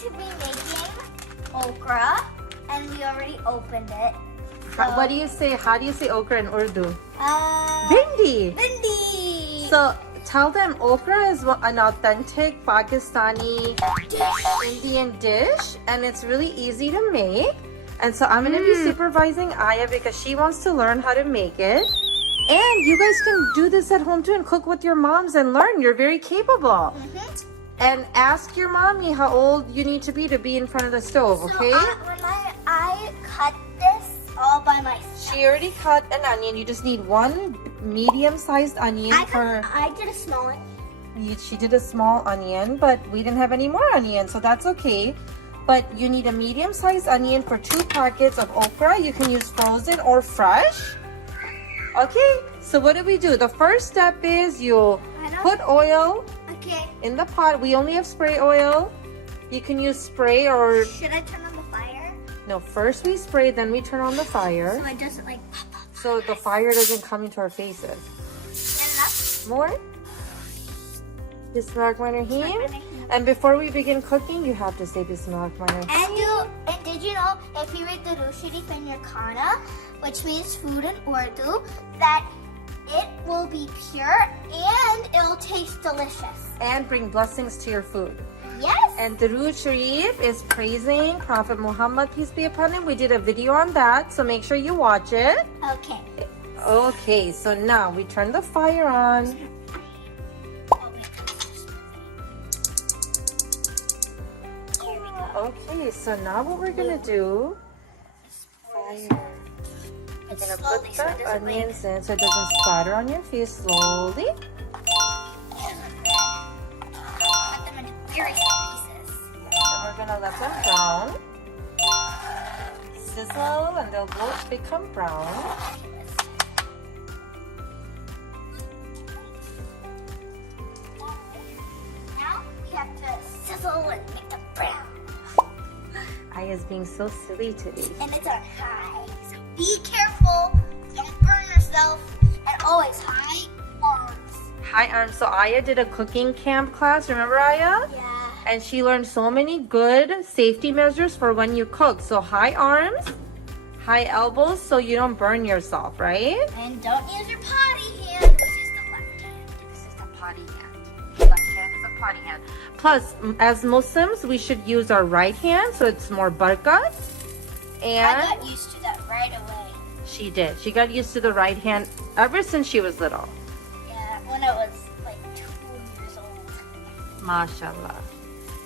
to be making okra, and we already opened it. So, What do you say? How do you say okra in Urdu? Bindi. Bindi. So tell them okra is an authentic Pakistani Indian dish, and it's really easy to make. And so I'm going to be supervising Aya because she wants to learn how to make it. And you guys can do this at home too and cook with your moms and learn. You're very capable. And ask your mommy how old you need to be in front of the stove, okay? So when I cut this all by myself. She already cut an onion. You just need one medium-sized onion I did a small one. She did a small onion, but we didn't have any more onion, so that's okay. But you need a medium-sized onion for 2 packets of okra. You can use frozen or fresh. Okay, so what do we do? The first step is you put oil in the pot. We only have spray oil. You can use spray or... Should I turn on the fire? No, first we spray, then we turn on the fire. So it doesn't like pop. So the fire doesn't come into our faces. Enough? More? Bismillahirrahmanirrahim. And before we begin cooking, you have to say Bismillahirrahmanirrahim. And did you know, if you read the Durood Sharif in your Kana, which means food in Urdu, that it will be pure and it'll taste delicious. And bring blessings to your food. Yes. And Durood Sharif is praising Prophet Muhammad, peace be upon him. We did a video on that, so make sure you watch it. Okay. Okay, so now we turn the fire on. Okay, so now what we're gonna do, we're gonna put the onions in so it doesn't splatter on your face slowly. Cut them into very small pieces. And we're gonna let them brown. Sizzle and they'll both become brown. Now we have to sizzle and make them brown. Aya's being so silly today. And it's on high. So be careful. Don't burn yourself. And always high arms. High arms. So Aya did a cooking camp class. Remember, Aya? Yeah. And she learned so many good safety measures for when you cook. So high arms, high elbows, so you don't burn yourself, right? And don't use your potty hand, which is the left hand. This is the potty hand. Left hand is a potty hand. Plus, as Muslims, we should use our right hand, so it's more barakat. And I got used to that right away. she did. She got used to the right hand ever since she was little. Yeah, when I was like 2 years old. MashaAllah.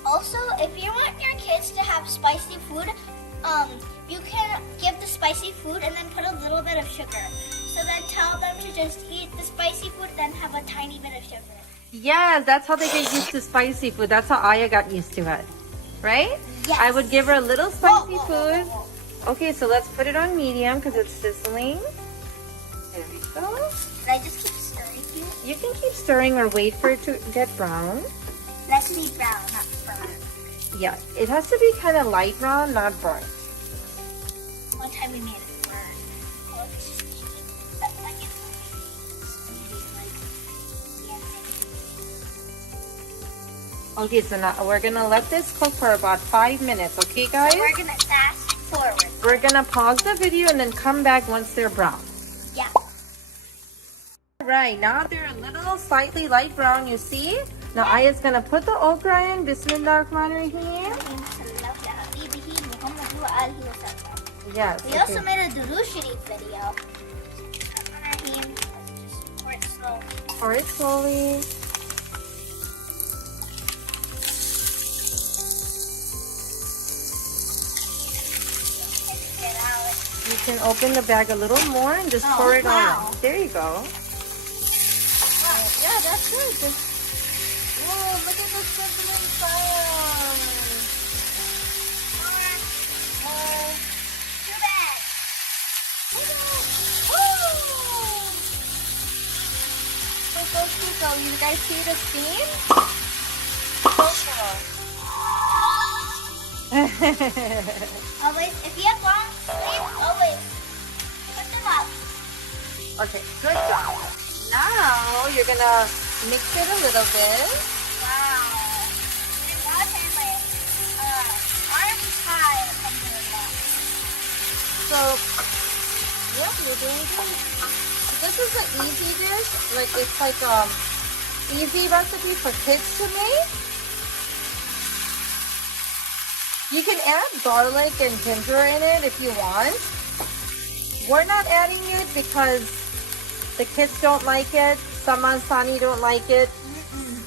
Also, if you want your kids to have spicy food, you can give the spicy food and then put a little bit of sugar. So then tell them to just eat the spicy food, then have a tiny bit of sugar. Yes, that's how they get used to spicy food. That's how Aya got used to it. Right? Yes. I would give her a little spicy Whoa, food. whoa. Okay, so let's put it on medium because it's sizzling. There we go. Should I just keep stirring here? You can keep stirring or wait for it to get brown. Let's be brown, not burnt. Yeah, it has to be kind of light brown, not burnt. One time we made it burn. Oh, it's just keep that like it's Okay, so now we're gonna let this cook for about 5 minutes, okay guys? So we're gonna fast forward. We're gonna pause the video and then come back once they're brown. Yeah. Right, now they're a little slightly light brown, you see? Now Aya's gonna put the okra in. Bismillahirrahmanirrahim. Yes. We also made a Durood Sharif video. Pour it slowly. Pour it slowly. Get out. You can open the bag a little more and just pour it wow. on. There you go. Yeah, that's good. Just, whoa, look at the sizzling fire. Too bad. So you guys see the steam? Always, if you have long sleeves, always put them up. Okay, good job. Now you're gonna mix it a little bit. Wow. And now I turn my So, yeah, you're doing good. This is an easy dish. Like, it's like easy recipe for kids to make. You can add garlic and ginger in it if you want. We're not adding it because the kids don't like it. Sama and Sani don't like it.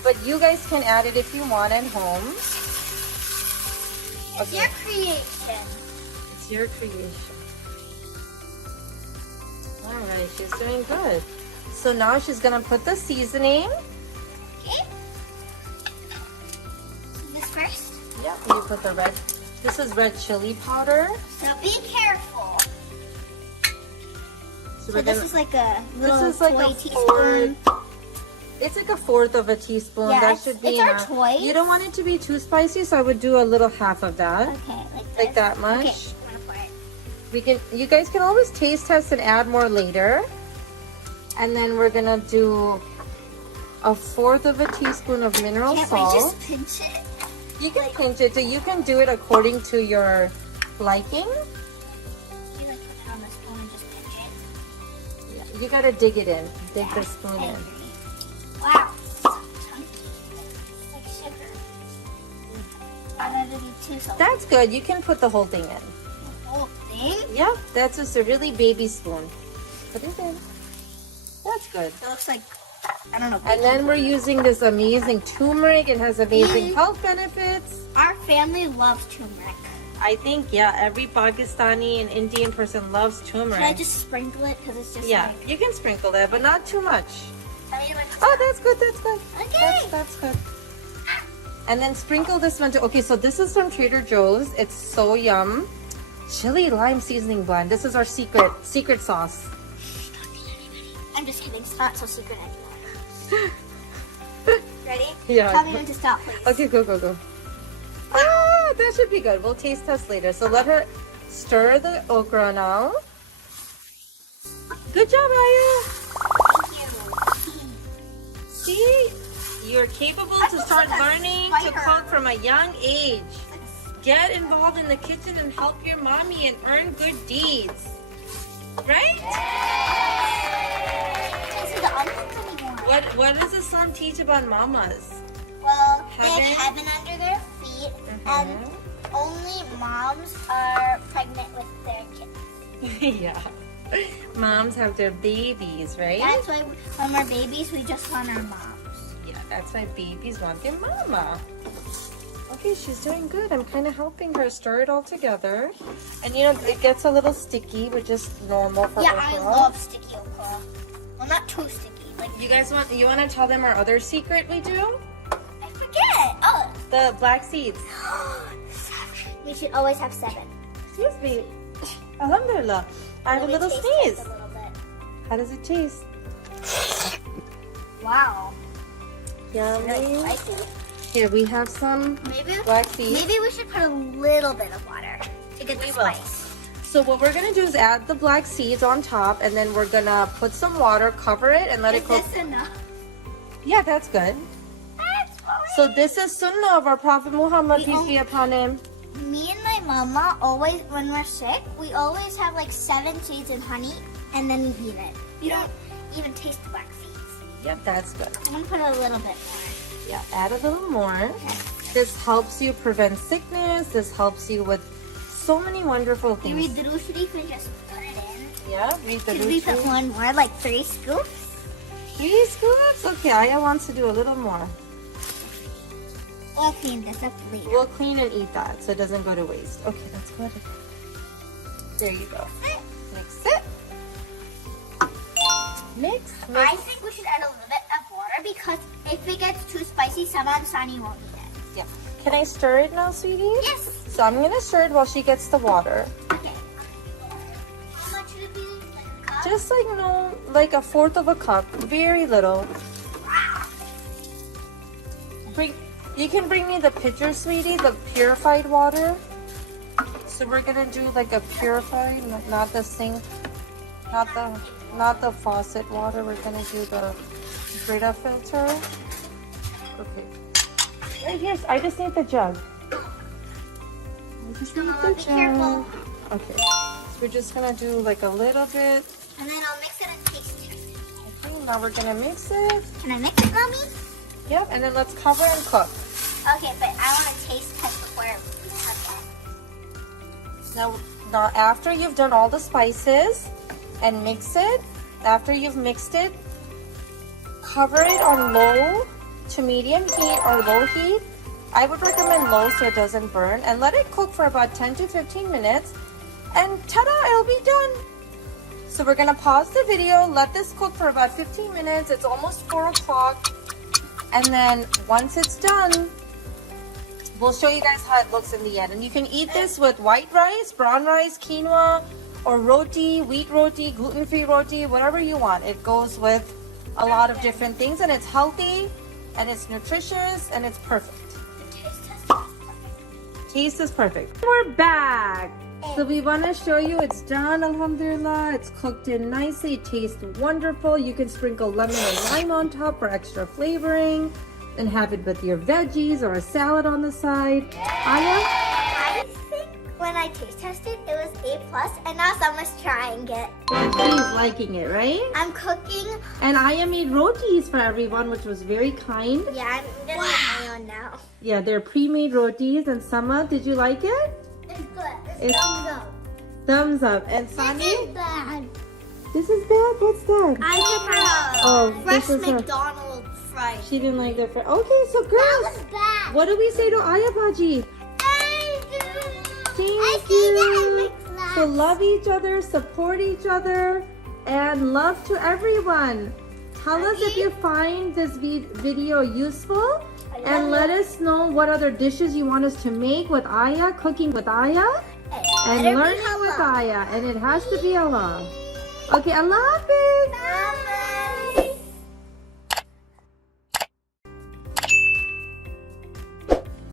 But you guys can add it if you want at home. It's your creation. It's your creation. Alright, she's doing good. So now she's gonna put the seasoning. Okay. This first? Yep, you put the red. This is red chili powder. So be careful. So this is like a little this is like toy a teaspoon. It's like a fourth of a teaspoon. Yeah, that should be it's our enough. toy. You don't want it to be too spicy, so I would do a little half of that. Okay, like that much. Okay, I'm gonna pour it. We can. You guys can always taste test and add more later. And then we're gonna do a fourth of a teaspoon of mineral salt. Can't we just pinch it? You can pinch it. So you can do it according to your liking. You like put it on the spoon and just pinch it? Yeah, you gotta dig it in. Dig the spoon in. Wow, so chunky. It's like sugar. I don't need too salty. That's good. You can put the whole thing in. The whole thing? Yeah, that's just a really baby spoon. Put it in. That's good. It looks like, I don't know. And then we're using this amazing turmeric. It has amazing health benefits. Our family loves turmeric. I think, yeah, every Pakistani and Indian person loves turmeric. Can I just sprinkle it? Because it's just Yeah, like... you can sprinkle that, but not too much. I mean, like... Oh, that's good, that's good. Okay. That's good. And then sprinkle this one too. Okay, so this is from Trader Joe's. It's so yum. Chili lime seasoning blend. This is our secret sauce. I'm just kidding. It's not so secret anymore. Ready? Yeah. Tell me when to stop, please. Okay, go. Ah, that should be good. We'll taste test later. So let her stir the okra now. Good job, Aya. Thank you. See? You're capable to start learning to cook from a young age. Get involved in the kitchen and help your mommy and earn good deeds. Right? Can't see the onions anymore. What does the song teach about mamas? Well, they Heaven? have heaven under their feet, and only moms are pregnant with their kids. Yeah. Moms have their babies, right? That's why when we're babies, we just want our moms. Yeah, that's why babies want their mama. Okay, she's doing good. I'm kind of helping her stir it all together. And you know, it gets a little sticky, which is normal for okra. I love sticky okra. Well, not too sticky. Like You want to tell them our other secret we do? I forget. Oh, The black seeds. we should always have 7. Excuse me. Alhamdulillah. I have a little Taste sneeze. test a little bit. How does it taste? Wow. Yummy. Really spicy. Here, we have some black seeds. Maybe we should put a little bit of water to get the spice. So what we're going to do is add the black seeds on top, and then we're going to put some water, cover it, and let it cook. Is this enough? Yeah, that's good. That's fine. So this is sunnah of our Prophet Muhammad, peace be upon him. Me and my mama always, when we're sick, we always have like 7 seeds and honey, and then we eat it. We don't even taste the black seeds. Yep, that's good. I'm gonna put a little bit more. Yeah, add a little more. This helps you prevent sickness. This helps you with so many wonderful You read things. the Durush Sharif and just put it in. Yeah, read the Should we put Ruchi. one more, like 3 scoops? 3 scoops? Okay, Aya wants to do a little more. We'll clean this up later. We'll clean and eat that so it doesn't go to waste. Okay, that's good. There you go. Mix it. Mix. I think we should add a little bit of water because if it gets too spicy, Sama and Sani won't eat it. Yeah. Can I stir it now, sweetie? Yes. So I'm gonna stir it while she gets the water. Okay. How much should it be? Like a cup? Just like a fourth of a cup. Very little. You can bring me the pitcher, sweetie, the purified water. So we're gonna do like a purified, not the sink, not the faucet water. We're gonna do the Brita filter. Okay. Right here. I just need the jug. I just need the Be careful. jug. Okay. We're just gonna do like a little bit. And then I'll mix it and taste test it. Okay, now we're gonna mix it. Can I mix it, Mommy? Yep, and then let's cover and cook. Okay, but I want to taste test before we have that. Now after you've done all the spices and mix it, after you've mixed it, cover it on low to medium heat or low heat. I would recommend low so it doesn't burn, and let it cook for about 10 to 15 minutes, and ta-da, it'll be done. So we're gonna pause the video, let this cook for about 15 minutes. It's almost 4 o'clock, and then once it's done, we'll show you guys how it looks in the end. And you can eat this with white rice, brown rice, quinoa, or roti, wheat roti, gluten-free roti, whatever you want. It goes with a lot of different things, and it's healthy, and it's nutritious, and it's perfect. Taste is perfect. We're back. So we want to show you it's done, alhamdulillah. It's cooked in nicely. It tastes wonderful. You can sprinkle lemon and lime on top for extra flavoring, and have it with your veggies or a salad on the side. Aya? I think when I taste tested, it was A+, and now Summer's trying it. She's liking it, right? I'm cooking. And Aya made rotis for everyone, which was very kind. Yeah, I'm gonna make my own now. Yeah, they're pre-made rotis. And Sama, did you like it? It's good. It's thumbs up. Thumbs up. And This Sani? is bad. This is bad? What's that? I did her Oh, fresh this is her. McDonald's fries. She didn't like the fries. Okay, so That girls, was bad. what do we say to Aya Baji? Thank you. Thank I see that you. in my class. So love each other, support each other, and love to everyone. Tell us if you find this video useful, and let us know what other dishes you want us to make with Aya, cooking with Aya, and learning with Aya. And it has to be Allah. Okay, Allah Hafiz. Bye.